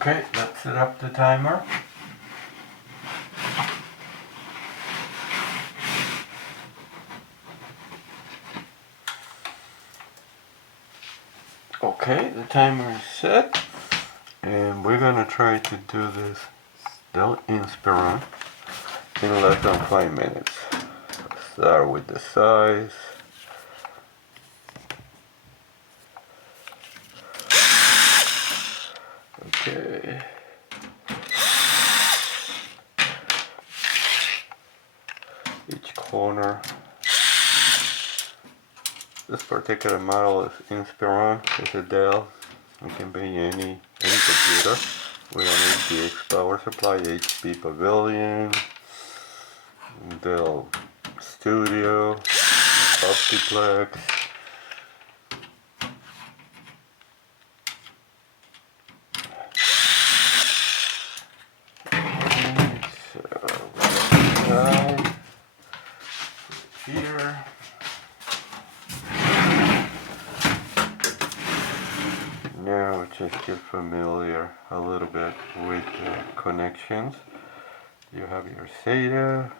Okay, let's set up the timer. Okay, the timer is set, and we're gonna try to do this Dell Inspiron in less than 5 minutes. Start with the size. Okay. Each corner. This particular model is Inspiron. It's a Dell. It can be any computer. We don't need GX power supply, HP Pavilion, Dell Studio, Optiplex. Here. Now just get familiar a little bit with the connections. You have your SATA,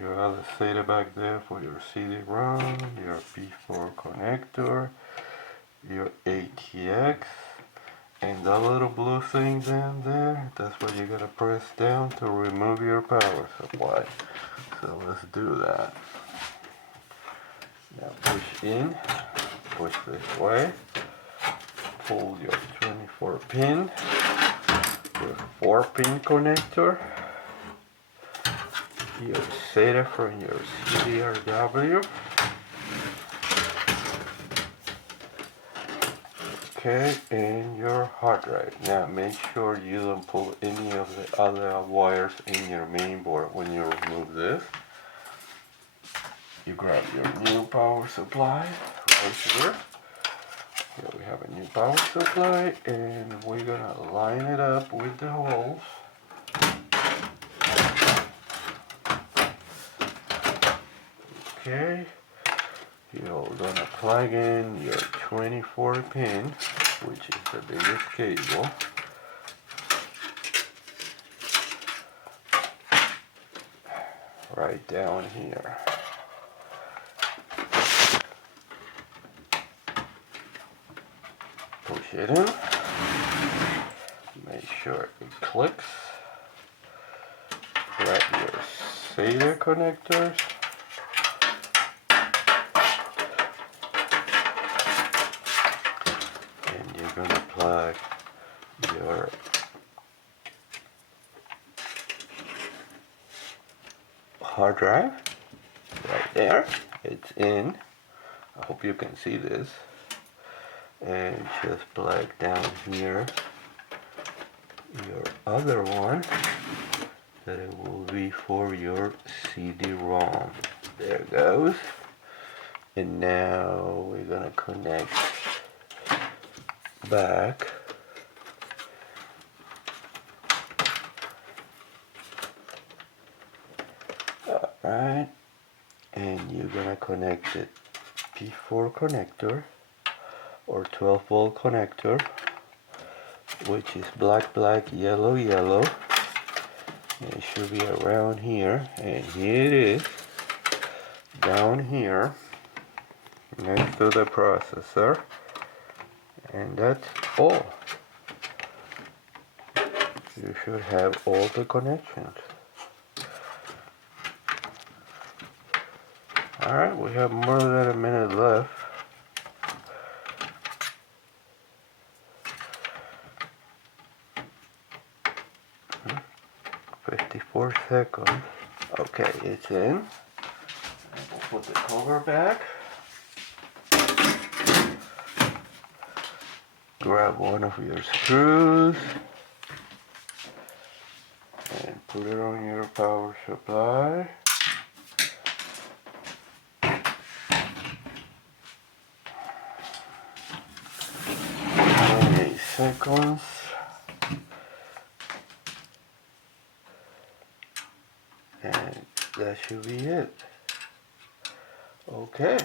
your other SATA back there for your CD-ROM, your P4 connector, your ATX, and that little blue thing down there, that's what you gotta press down to remove your power supply. So let's do that. Now push in, push this way, pull your 24 pin, your 4-pin connector, your SATA from your CDRW. Okay, and your hard drive. Now make sure you don't pull any of the other wires in your main board when you remove this. You grab your new power supply right here. Here we have a new power supply, and we're gonna line it up with the holes. Okay, you're gonna plug in your 24 pin, which is the biggest cable. Right down here. Push it in. Make sure it clicks. Grab your SATA connectors. And you're going to plug your hard drive right there. It's in. I hope you can see this. And just plug down here your other one that it will be for your CD-ROM. There it goes. And now we're gonna connect back alright, and you're gonna connect the P4 connector or 12-volt connector, which is black, yellow. It should be around here, and here it is, down here, next to the processor, and that's all. You should have all the connections. Alright, we have more than a minute left. Hmm, 54 seconds. Okay, it's in. We'll put the cover back. Grab one of your screws and put it on your power supply. 28 seconds. And that should be it. Okay.